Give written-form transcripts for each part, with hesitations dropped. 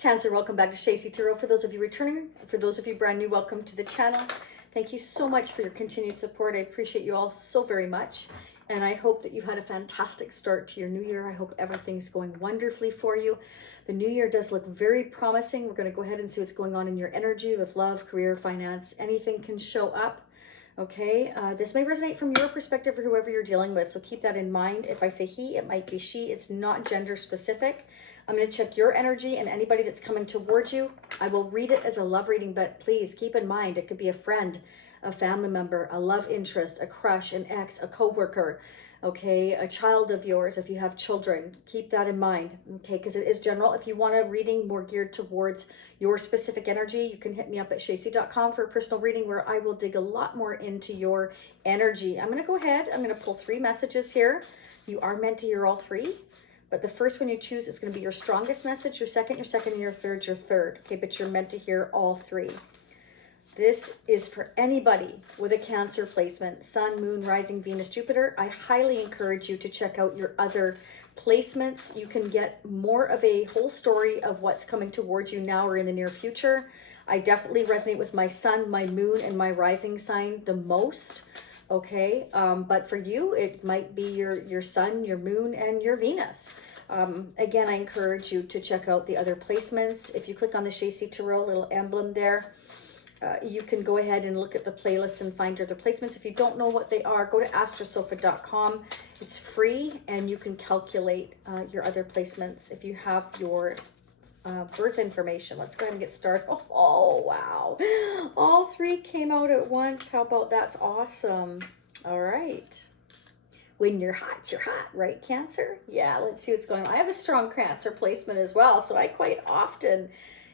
Cancer, welcome back to Stacey Tarot. For those of you returning, for those of you brand new, welcome to the channel. Thank you so much for your continued support. I appreciate you all so very much. And I hope that you've had a fantastic start to your new year. I hope everything's going wonderfully for you. The new year does look very promising. We're going to go ahead and see what's going on in your energy with love, career, finance. Anything can show up. Okay, this may resonate from your perspective or whoever you're dealing with, so keep that in mind. If I say he, it might be she. It's not gender specific. I'm going to check your energy and anybody that's coming towards you. I will read it as a love reading, but please keep in mind it could be a friend, a family member, a love interest, a crush, an ex, a coworker, okay, a child of yours. If you have children, keep that in mind, okay, because it is general. If you want a reading more geared towards your specific energy, you can hit me up at shacey.com for a personal reading where I will dig a lot more into your energy. I'm going to go ahead. I'm going to pull 3 messages here. You are meant to hear all 3. But the first one you choose is going to be your strongest message, your second, and your third, okay? But you're meant to hear all 3. This is for anybody with a Cancer placement, Sun, Moon, Rising, Venus, Jupiter. I highly encourage you to check out your other placements. You can get more of a whole story of what's coming towards you now or in the near future. I definitely resonate with my Sun, my Moon, and my Rising sign the most. Okay, but for you, it might be your Sun, your Moon, and your Venus. Again, I encourage you to check out the other placements. If you click on the Stacey Tarot little emblem there, you can go ahead and look at the playlists and find your other placements. If you don't know what they are, go to astrosofa.com. It's free, and you can calculate your other placements if you have your birth information. Let's go ahead and get started. Oh, wow. All 3 came out at once. How about that's awesome. All right. When you're hot, right, Cancer? Yeah, let's see what's going on. I have a strong Cancer placement as well, so I quite often,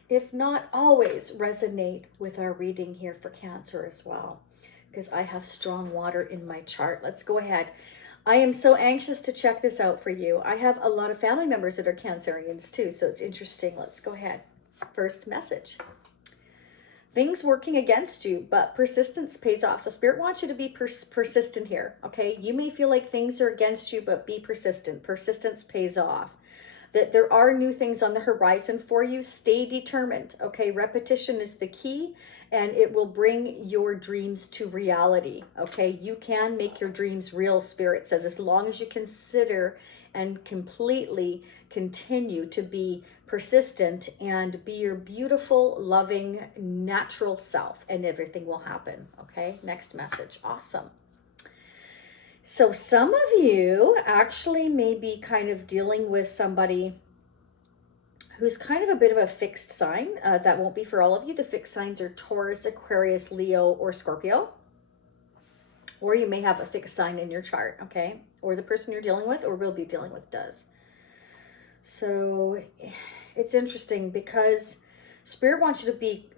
if not always, resonate with our reading here for Cancer as well, because I have strong water in my chart. Let's go ahead. I am so anxious to check this out for you. I have a lot of family members that are Cancerians too, so it's interesting. Let's go ahead. First message. Things working against you, but persistence pays off. So Spirit wants you to be persistent here, okay? You may feel like things are against you, but be persistent. Persistence pays off. That there are new things on the horizon for you. Stay determined, okay? Repetition is the key, and it will bring your dreams to reality, okay? You can make your dreams real, Spirit says, as long as you consider and completely continue to be persistent and be your beautiful, loving, natural self, and everything will happen, okay? Next message. Awesome. So some of you actually may be kind of dealing with somebody who's kind of a bit of a fixed sign. That won't be for all of you. The fixed signs are Taurus, Aquarius, Leo, or Scorpio. Or you may have a fixed sign in your chart, okay? Or the person you're dealing with or will be dealing with does. So it's interesting because Spirit wants you to be,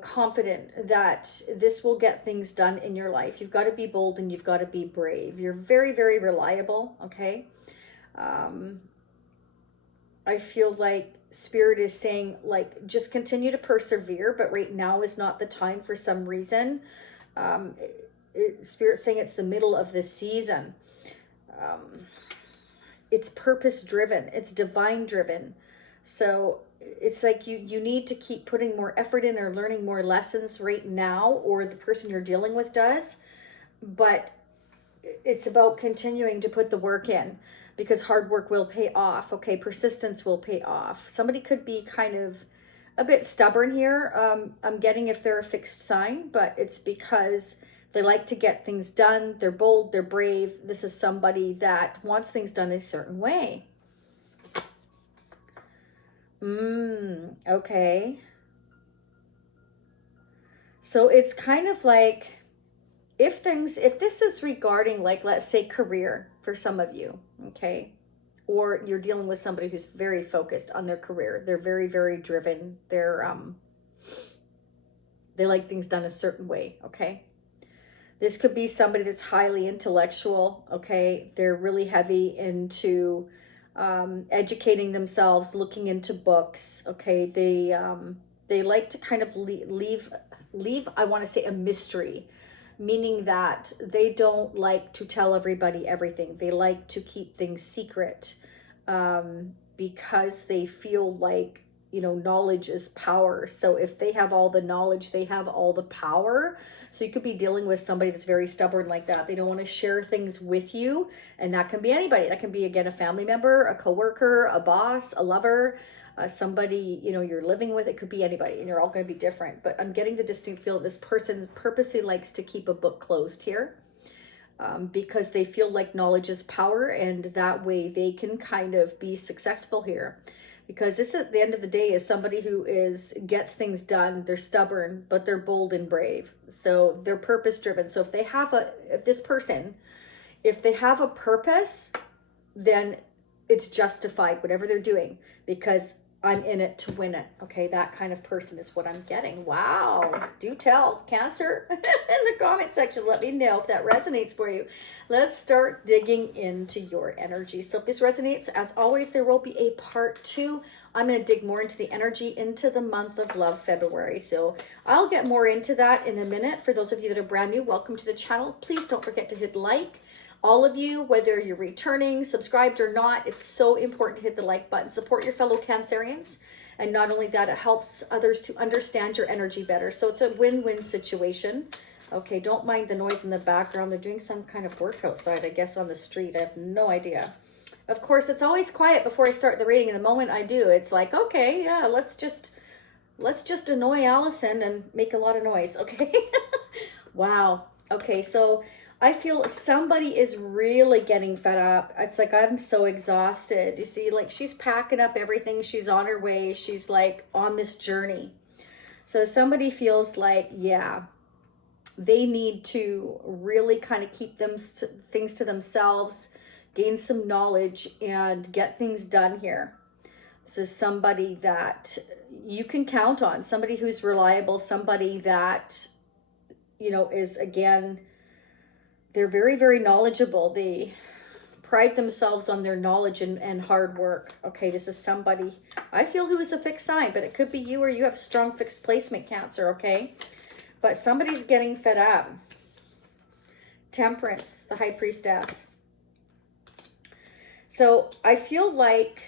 confident that this will get things done in your life. You've got to be bold and you've got to be brave. You're very, very reliable, okay? I feel like Spirit is saying, like, just continue to persevere, but right now is not the time for some reason. Spirit's saying it's the middle of the season. It's purpose-driven. It's divine-driven. So it's like you need to keep putting more effort in or learning more lessons right now, or the person you're dealing with does. But it's about continuing to put the work in, because hard work will pay off, okay? Persistence will pay off. Somebody could be kind of a bit stubborn here. I'm getting if they're a fixed sign, but it's because they like to get things done. They're bold, they're brave. This is somebody that wants things done a certain way. Okay. So it's kind of like, if this is regarding, like, let's say career for some of you, okay? Or you're dealing with somebody who's very focused on their career. They're very, very driven. They like things done a certain way, okay? This could be somebody that's highly intellectual, okay? They're really heavy into educating themselves, looking into books, okay? They like to kind of leave, I want to say, a mystery, meaning that they don't like to tell everybody everything. They like to keep things secret because they feel like you know, knowledge is power. So if they have all the knowledge, they have all the power. So you could be dealing with somebody that's very stubborn like that. They don't want to share things with you. And that can be anybody. That can be, again, a family member, a coworker, a boss, a lover, somebody, you know, you're living with. It could be anybody, and you're all going to be different. But I'm getting the distinct feel that this person purposely likes to keep a book closed here. Because they feel like knowledge is power, and that way they can kind of be successful here. Because this, at the end of the day, is somebody who gets things done. They're stubborn, but they're bold and brave. So they're purpose driven. So if they have if they have a purpose, then it's justified, whatever they're doing, because I'm in it to win it. Okay, that kind of person is what I'm getting. Wow. Do tell, Cancer, in the comment section. Let me know if that resonates for you. Let's start digging into your energy. So if this resonates, as always, there will be a part 2. I'm going to dig more into the energy into the month of love, February. So I'll get more into that in a minute. For those of you that are brand new, welcome to the channel. Please don't forget to hit like. All of you, whether you're returning, subscribed or not, it's so important to hit the like button. Support your fellow Cancerians. And not only that, it helps others to understand your energy better. So it's a win-win situation. Okay, don't mind the noise in the background. They're doing some kind of work outside, I guess, on the street. I have no idea. Of course, it's always quiet before I start the reading. And the moment I do, it's like, okay, yeah, let's just annoy Allison and make a lot of noise, okay? Wow. Okay, so I feel somebody is really getting fed up. It's like, I'm so exhausted. You see, like, she's packing up everything. She's on her way. She's like on this journey. So somebody feels like, yeah, they need to really kind of keep things to themselves, gain some knowledge, and get things done here. This is somebody that you can count on, somebody who's reliable, somebody that, you know, is, again, they're very, very knowledgeable. They pride themselves on their knowledge and hard work. Okay, this is somebody, I feel, who is a fixed sign, but it could be you, or you have strong fixed placement, Cancer, okay? But somebody's getting fed up. Temperance, the High Priestess. So I feel like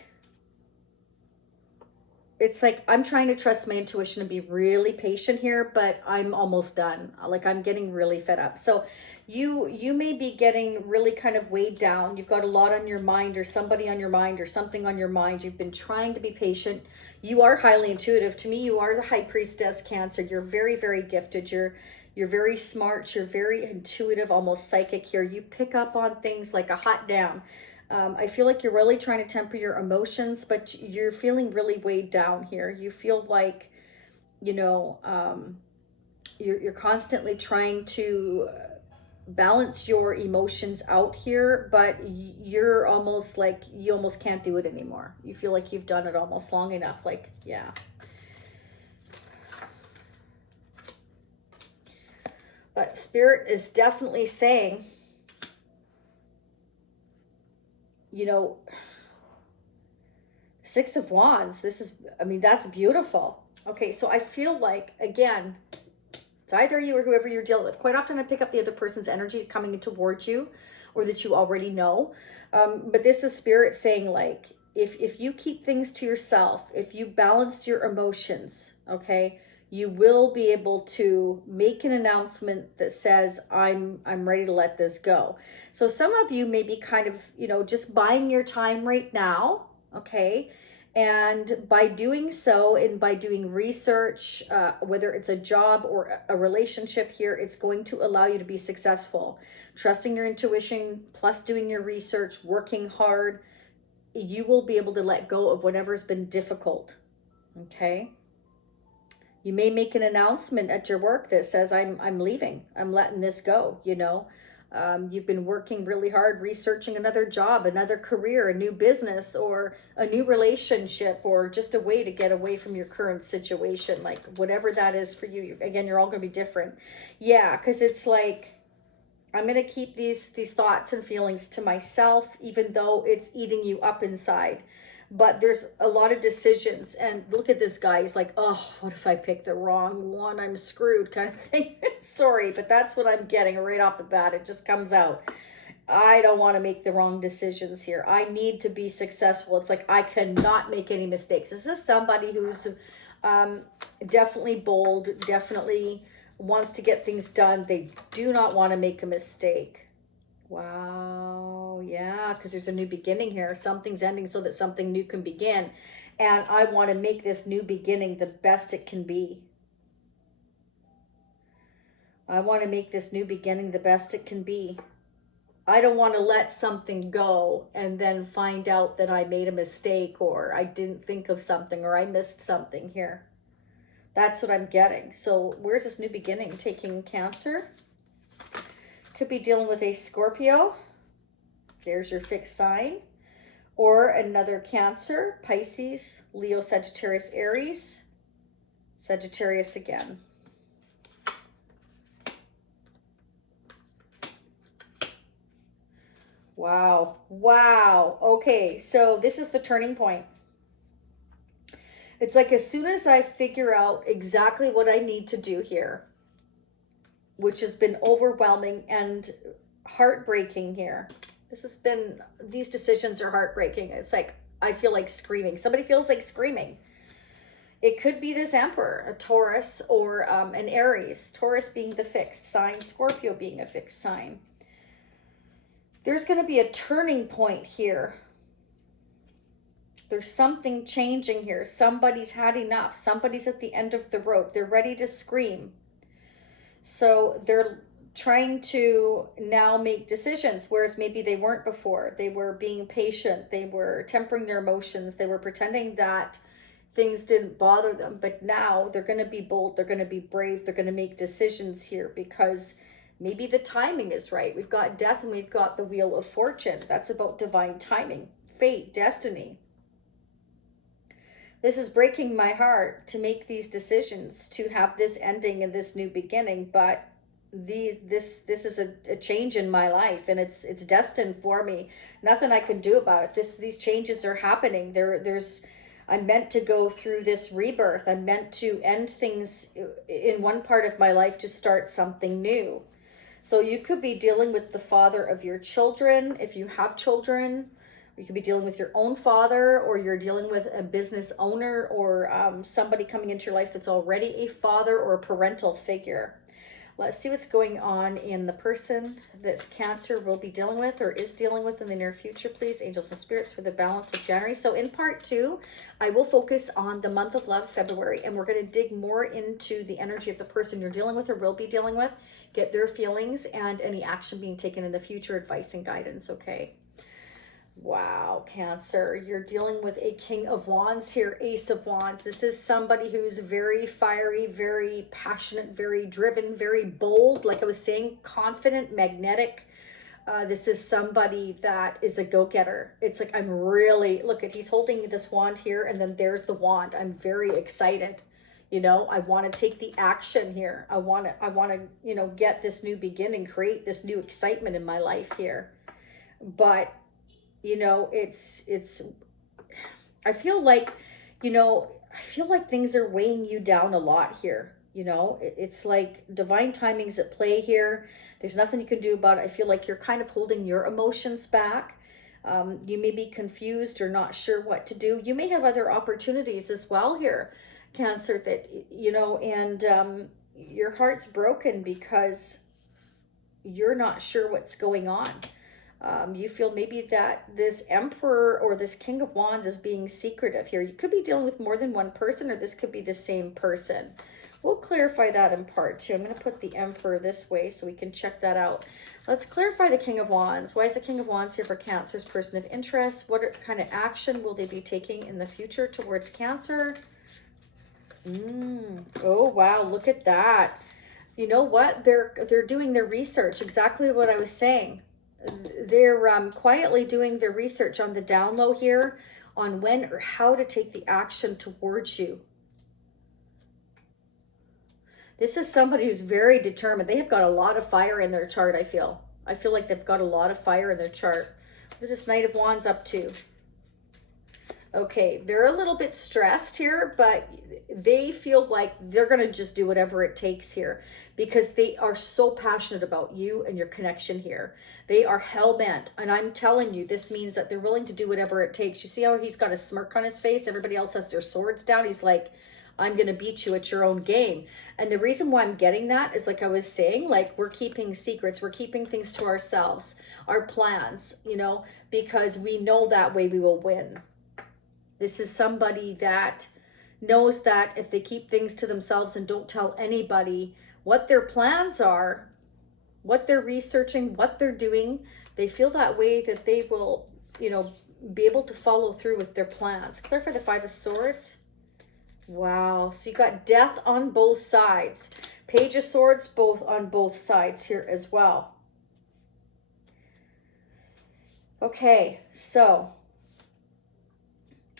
it's like I'm trying to trust my intuition and be really patient here, but I'm almost done. Like, I'm getting really fed up. So you may be getting really kind of weighed down. You've got a lot on your mind, or somebody on your mind, or something on your mind. You've been trying to be patient. You are highly intuitive. To me, you are the High Priestess, Cancer. You're very, very gifted. You're very smart. You're very intuitive, almost psychic here. You pick up on things like a hot damn. I feel like you're really trying to temper your emotions, but you're feeling really weighed down here. You feel like, you know, you're constantly trying to balance your emotions out here, but you're almost like, you almost can't do it anymore. You feel like you've done it almost long enough. Like, yeah. But Spirit is definitely saying, you know, Six of Wands, this is, I mean, that's beautiful. Okay, so I feel like, again, it's either you or whoever you're dealing with. Quite often I pick up the other person's energy coming towards you, or that you already know. But this is Spirit saying, like, if you keep things to yourself, if you balance your emotions, okay, you will be able to make an announcement that says, I'm ready to let this go. So some of you may be kind of, you know, just buying your time right now, okay? And by doing so, and by doing research, whether it's a job or a relationship here, it's going to allow you to be successful. Trusting your intuition, plus doing your research, working hard, you will be able to let go of whatever's been difficult, okay? You may make an announcement at your work that says, I'm leaving. I'm letting this go, you know. You've been working really hard, researching another job, another career, a new business, or a new relationship, or just a way to get away from your current situation. Like, whatever that is for you. Again, you're all going to be different. Yeah, because it's like, I'm going to keep these thoughts and feelings to myself, even though it's eating you up inside. But there's a lot of decisions, and look at this guy. He's like, oh, what if I pick the wrong one? I'm screwed, kind of thing. Sorry, but that's what I'm getting right off the bat. It just comes out. I don't want to make the wrong decisions here. I need to be successful. It's like I cannot make any mistakes. This is somebody who's definitely bold, definitely wants to get things done. They do not want to make a mistake. Wow. Yeah, because there's a new beginning here. Something's ending so that something new can begin. And I want to make this new beginning the best it can be. I want to make this new beginning the best it can be. I don't want to let something go and then find out that I made a mistake, or I didn't think of something, or I missed something here. That's what I'm getting. So where's this new beginning taking Cancer? Could be dealing with a Scorpio. There's your fixed sign. Or another Cancer, Pisces, Leo, Sagittarius, Aries, Sagittarius again. Wow. Wow. Okay, so this is the turning point. It's like as soon as I figure out exactly what I need to do here, which has been overwhelming and heartbreaking here. These decisions are heartbreaking. It's like, I feel like screaming. Somebody feels like screaming. It could be this Emperor, a Taurus, or an Aries. Taurus being the fixed sign, Scorpio being a fixed sign. There's going to be a turning point here. There's something changing here. Somebody's had enough. Somebody's at the end of the rope. They're ready to scream. So they're trying to now make decisions, whereas maybe they weren't before. They were being patient. They were tempering their emotions. They were pretending that things didn't bother them. But now they're going to be bold. They're going to be brave. They're going to make decisions here because maybe the timing is right. We've got death and we've got the wheel of fortune. That's about divine timing, fate, destiny. This is breaking my heart to make these decisions, to have this ending and this new beginning, but this is a change in my life, and it's destined for me. Nothing I can do about it. These changes are happening. I'm meant to go through this rebirth. I'm meant to end things in one part of my life to start something new. So you could be dealing with the father of your children if you have children. You could be dealing with your own father, or you're dealing with a business owner, or somebody coming into your life that's already a father or a parental figure. Let's see what's going on in the person that's Cancer will be dealing with or is dealing with in the near future, please. Angels and spirits for the balance of January. So in part 2, I will focus on the month of love, February, and we're going to dig more into the energy of the person you're dealing with or will be dealing with, get their feelings and any action being taken in the future, advice and guidance, okay? Wow, Cancer, you're dealing with a King of Wands here, Ace of Wands. This is somebody who's very fiery, very passionate, very driven, very bold. Like I was saying, confident, magnetic. This is somebody that is a go-getter. It's like, I'm really, look at, he's holding this wand here, and then there's the wand. I'm very excited. You know, I want to take the action here. I want to, you know, get this new beginning, create this new excitement in my life here. But you know, I feel like, you know, I feel like things are weighing you down a lot here. You know, it's like divine timing's at play here. There's nothing you can do about it. I feel like you're kind of holding your emotions back. You may be confused or not sure what to do. You may have other opportunities as well here, Cancer, that, you know, and your heart's broken because you're not sure what's going on. You feel maybe that this Emperor or this King of Wands is being secretive here. You could be dealing with more than one person, or this could be the same person. We'll clarify that in part 2. I'm going to put the Emperor this way so we can check that out. Let's clarify the King of Wands. Why is the King of Wands here for Cancer's person of interest? What kind of action will they be taking in the future towards Cancer? Oh, wow. Look at that. You know what? They're doing their research. Exactly what I was saying. They're quietly doing their research on the down low here on when or how to take the action towards you. This is somebody who's very determined. They have got a lot of fire in their chart, I feel. I feel like they've got a lot of fire in their chart. What is this Knight of Wands up to? Okay, they're a little bit stressed here, but they feel like they're going to just do whatever it takes here because they are so passionate about you and your connection here. They are hell-bent, and I'm telling you, this means that they're willing to do whatever it takes. You see how he's got a smirk on his face? Everybody else has their swords down. He's like, I'm going to beat you at your own game. And the reason why I'm getting that is, like I was saying, like, we're keeping secrets. We're keeping things to ourselves, our plans, you know, because we know that way we will win. This is somebody that knows that if they keep things to themselves and don't tell anybody what their plans are, what they're researching, what they're doing, they feel that way that they will, you know, be able to follow through with their plans. Clarify the Five of Swords. Wow. So you got death on both sides. Page of Swords both on both sides here as well. Okay, so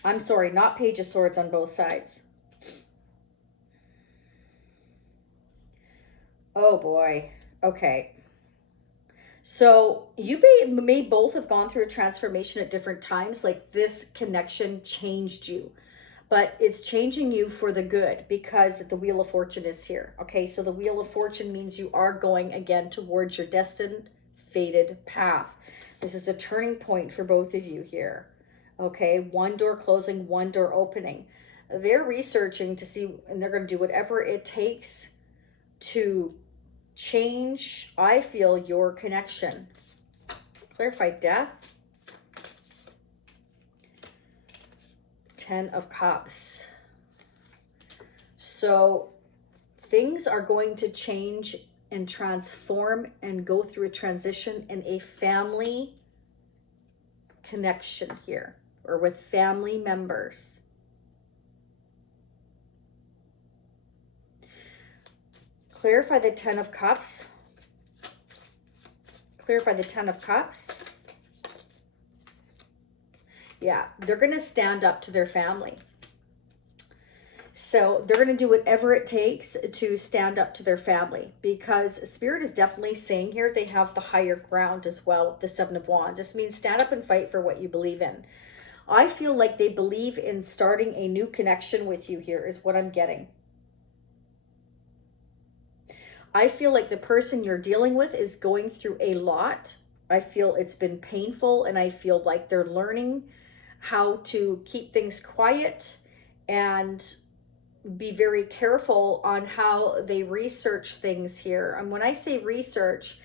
I'm sorry, not Page of Swords on both sides. Oh boy. Okay. So you may both have gone through a transformation at different times. Like, this connection changed you, but it's changing you for the good because the Wheel of Fortune is here. Okay. So the Wheel of Fortune means you are going again towards your destined, fated path. This is a turning point for both of you here. Okay, one door closing, one door opening. They're researching to see, and they're going to do whatever it takes to change, I feel, your connection. Clarify death. 10 of Cups. So things are going to change and transform and go through a transition in a family connection here, or with family members. Clarify the 10 of Cups. Clarify the 10 of Cups. Yeah, they're going to stand up to their family. So they're going to do whatever it takes to stand up to their family, because Spirit is definitely saying here they have the higher ground as well. The Seven of Wands. This means stand up and fight for what you believe in. I feel like they believe in starting a new connection with you here is what I'm getting. I feel like the person you're dealing with is going through a lot. I feel it's been painful, and I feel like they're learning how to keep things quiet and be very careful on how they research things here. And when I say research,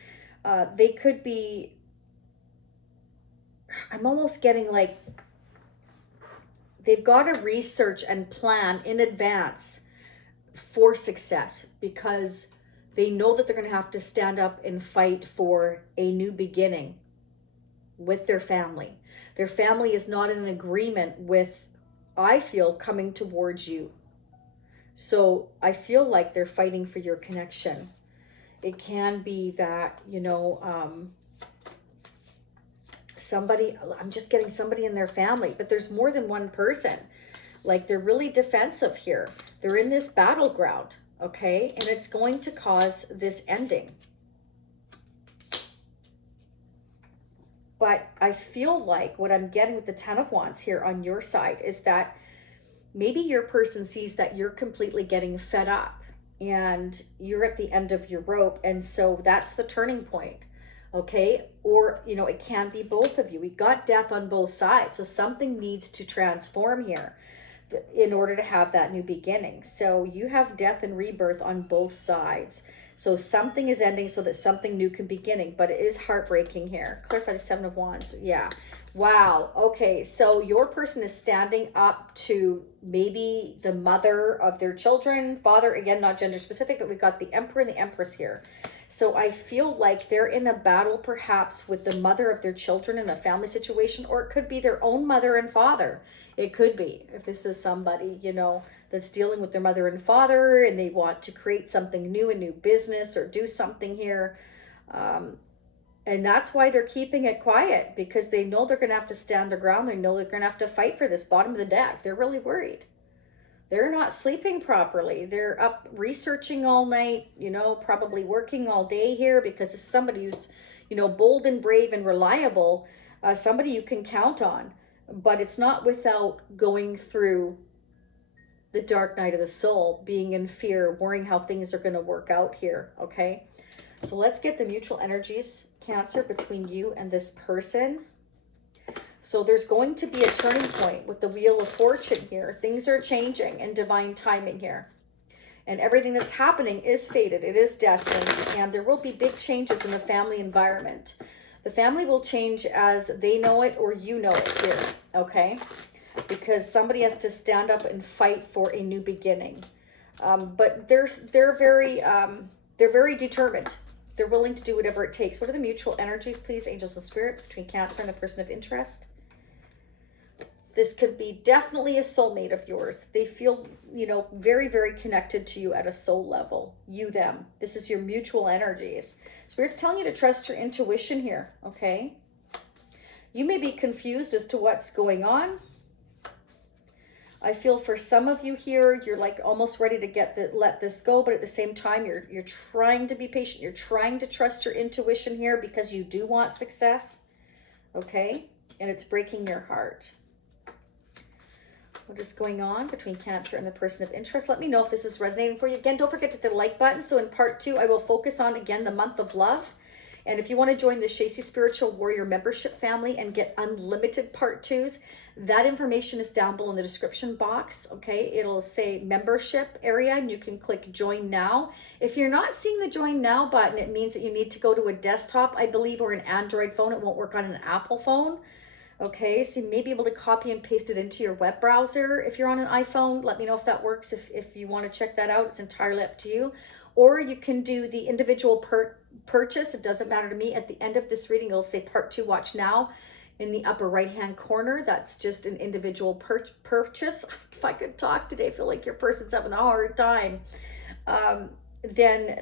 they could be, I'm almost getting like they've got to research and plan in advance for success, because they know that they're going to have to stand up and fight for a new beginning with their family. Their family is not in agreement with, I feel, coming towards you. So I feel like they're fighting for your connection. It can be that, you know, somebody, I'm just getting somebody in their family, but there's more than one person. Like, they're really defensive here. They're in this battleground, okay? And it's going to cause this ending. But I feel like what I'm getting with the 10 of Wands here on your side is that maybe your person sees that you're completely getting fed up and you're at the end of your rope. And so that's the turning point, okay? Or, you know, it can be both of you. We got death on both sides. So something needs to transform here in order to have that new beginning. So you have death and rebirth on both sides. So something is ending so that something new can begin, but it is heartbreaking here. Clarify the 7 of Wands. Yeah. Wow. Okay. So your person is standing up to maybe the mother of their children, father, again, not gender specific, but we've got the Emperor and the Empress here. So I feel like they're in a battle perhaps with the mother of their children in a family situation, or it could be their own mother and father. It could be, if this is somebody, you know, that's dealing with their mother and father and they want to create something new, a new business or do something here. And that's why they're keeping it quiet, because they know they're going to have to stand their ground. They know they're going to have to fight for this bottom of the deck. They're really worried. They're not sleeping properly. They're up researching all night, you know, probably working all day here, because it's somebody who's, you know, bold and brave and reliable, somebody you can count on. but it's not without going through the dark night of the soul, being in fear, worrying how things are going to work out here, okay? So let's get the mutual energies, Cancer, between you and this person. So there's going to be a turning point with the Wheel of Fortune here. Things are changing in divine timing here. And everything that's happening is fated. It is destined. And there will be big changes in the family environment. The family will change as they know it or you know it here, okay? Because somebody has to stand up and fight for a new beginning. But they're very determined. They're willing to do whatever it takes. What are the mutual energies, please, angels and spirits, between Cancer and the person of interest? This could be definitely a soulmate of yours. They feel, you know, very, very connected to you at a soul level. You, them. This is your mutual energies. Spirit's telling you to trust your intuition here, okay? You may be confused as to what's going on. I feel for some of you here, you're like almost ready to let this go, but at the same time, you're trying to be patient. You're trying to trust your intuition here because you do want success, okay? And it's breaking your heart. What is going on between Cancer and the person of interest? Let me know if this is resonating for you. Again, don't forget to hit the like button. So in part 2, I will focus on, again, the month of love. And if you want to join the Shacy Spiritual Warrior membership family and get unlimited part 2s, that information is down below in the description box, okay? It'll say membership area, and you can click join now. If you're not seeing the join now button, it means that you need to go to a desktop, I believe, or an Android phone. It won't work on an Apple phone. Okay, so you may be able to copy and paste it into your web browser. If you're on an iPhone, let me know if that works. If you want to check that out, it's entirely up to you. Or you can do the individual purchase. It doesn't matter to me. At the end of this reading, it'll say part 2, watch now in the upper right-hand corner. That's just an individual purchase. If I could talk today, I feel like your person's having a hard time. Then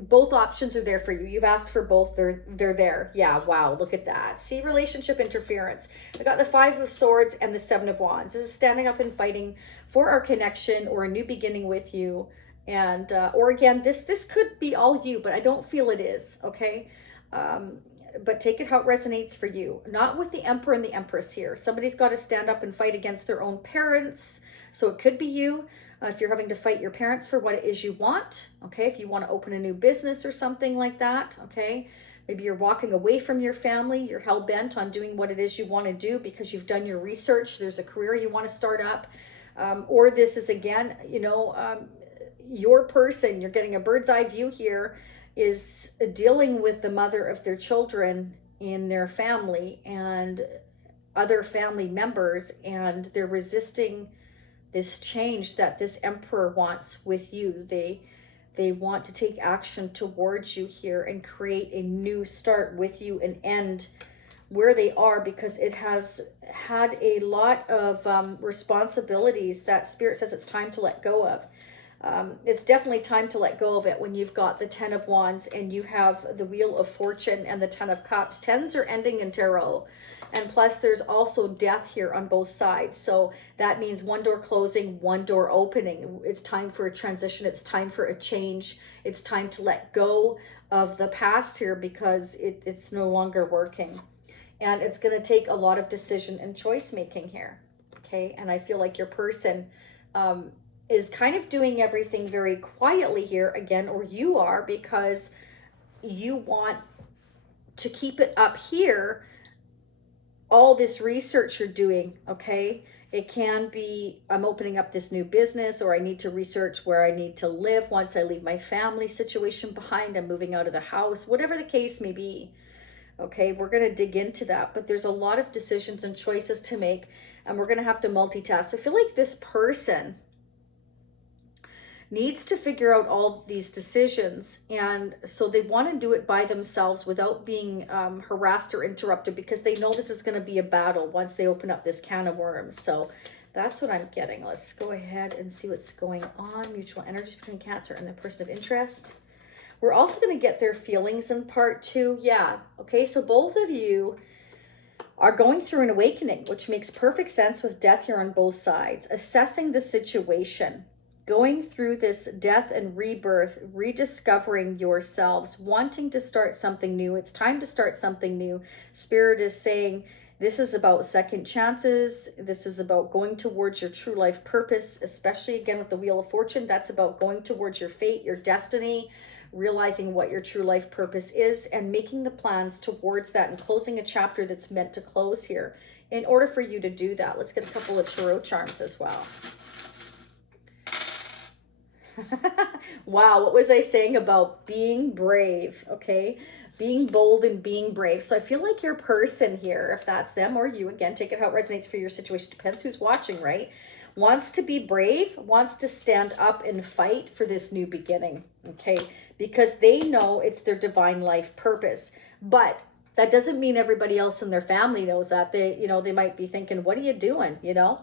both options are there for you. You've asked for both. They're there. Yeah, wow, look at that. See, relationship interference. I got the 5 of Swords and the 7 of Wands. This is standing up and fighting for our connection or a new beginning with you. And or again, this could be all you, but I don't feel it is, okay? But take it how it resonates for you. Not with the Emperor and the Empress here. Somebody's got to stand up and fight against their own parents. So it could be you. If you're having to fight your parents for what it is you want, okay? If you want to open a new business or something like that, okay? Maybe you're walking away from your family. You're hell-bent on doing what it is you want to do because you've done your research. There's a career you want to start up. Or this is, again, you know, your person, you're getting a bird's eye view here, is dealing with the mother of their children in their family and other family members, and they're resisting this change that this Emperor wants with you. They want to take action towards you here and create a new start with you and end where they are, because it has had a lot of responsibilities that Spirit says it's time to let go of. It's definitely time to let go of it when you've got the 10 of Wands and you have the Wheel of Fortune and the 10 of Cups. 10s are ending in tarot. And plus there's also death here on both sides. So that means one door closing, one door opening. It's time for a transition. It's time for a change. It's time to let go of the past here because it's no longer working. And it's going to take a lot of decision and choice making here. Okay. And I feel like your person is kind of doing everything very quietly here again, or you are, because you want to keep it up here. All this research you're doing, okay? It can be, I'm opening up this new business, or I need to research where I need to live once I leave my family situation behind. I'm moving out of the house, whatever the case may be. Okay, we're going to dig into that, but there's a lot of decisions and choices to make, and we're going to have to multitask. So I feel like this person needs to figure out all these decisions, and so they want to do it by themselves without being harassed or interrupted, because they know this is going to be a battle once they open up this can of worms. So that's what I'm getting. Let's go ahead and see what's going on. Mutual energies between Cancer and the person of interest. We're also going to get their feelings in part 2. Yeah, okay, so both of you are going through an awakening, which makes perfect sense with death here on both sides. Assessing the situation, going through this death and rebirth, rediscovering yourselves, wanting to start something new. It's time to start something new. Spirit is saying This is about second chances. This is about going towards your true life purpose, especially again with the Wheel of Fortune. That's about going towards your fate, your destiny, realizing what your true life purpose is and making the plans towards that and closing a chapter that's meant to close here. In order for you to do that, let's get a couple of tarot charms as well. Wow, what was I saying about being brave? Okay, being bold and being brave. So I feel like your person here, if that's them or you, again, take it how it resonates for your situation, depends who's watching, right? Wants to be brave, wants to stand up and fight for this new beginning, okay? Because they know it's their divine life purpose. But that doesn't mean everybody else in their family knows that. They, you know, they might be thinking, what are you doing, you know?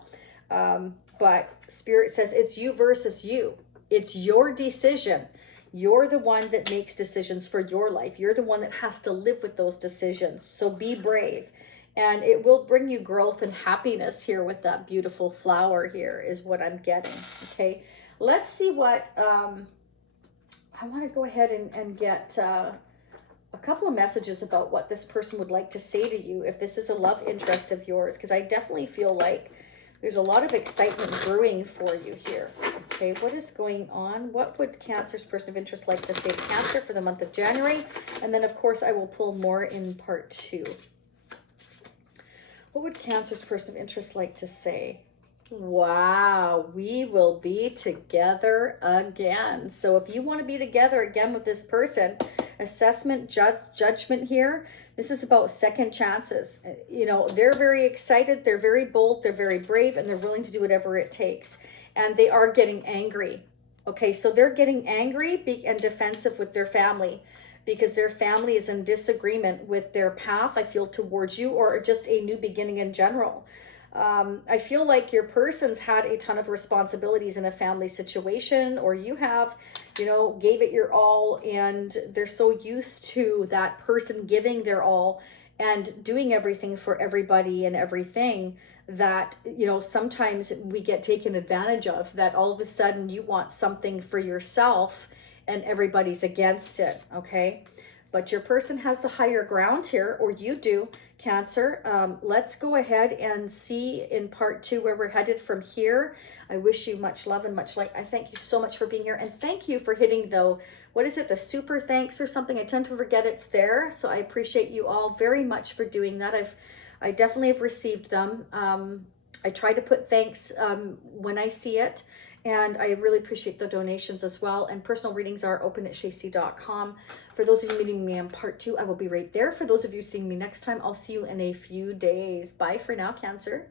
But Spirit says it's you versus you. It's your decision. You're the one that makes decisions for your life. You're the one that has to live with those decisions. So be brave. And it will bring you growth and happiness here with that beautiful flower here is what I'm getting. Okay. Let's see what, I want to go ahead and get a couple of messages about what this person would like to say to you if this is a love interest of yours, because I definitely feel like there's a lot of excitement brewing for you here. Okay, what is going on? What would Cancer's person of interest like to say to Cancer for the month of January? And then, of course, I will pull more in part 2. What would Cancer's person of interest like to say? Wow, we will be together again. So if you want to be together again with this person, assessment, judgment here. This is about second chances. You know, they're very excited, they're very bold, they're very brave, and they're willing to do whatever it takes. And they are getting angry. Okay, so they're getting angry and defensive with their family because their family is in disagreement with their path, I feel, towards you, or just a new beginning in general. I feel like your person's had a ton of responsibilities in a family situation, or you have, you know, gave it your all, and they're so used to that person giving their all and doing everything for everybody and everything that, you know, sometimes we get taken advantage of, that all of a sudden you want something for yourself and everybody's against it. Okay. But your person has the higher ground here, or you do, Cancer. Let's go ahead and see in part 2 where we're headed from here. I wish you much love and much light. I thank you so much for being here. And thank you for hitting the, what is it, the super thanks or something? I tend to forget it's there. So I appreciate you all very much for doing that. I definitely have received them. I try to put thanks when I see it. And I really appreciate the donations as well. And personal readings are open at shacie.com. For those of you meeting me in part 2, I will be right there. For those of you seeing me next time, I'll see you in a few days. Bye for now, Cancer.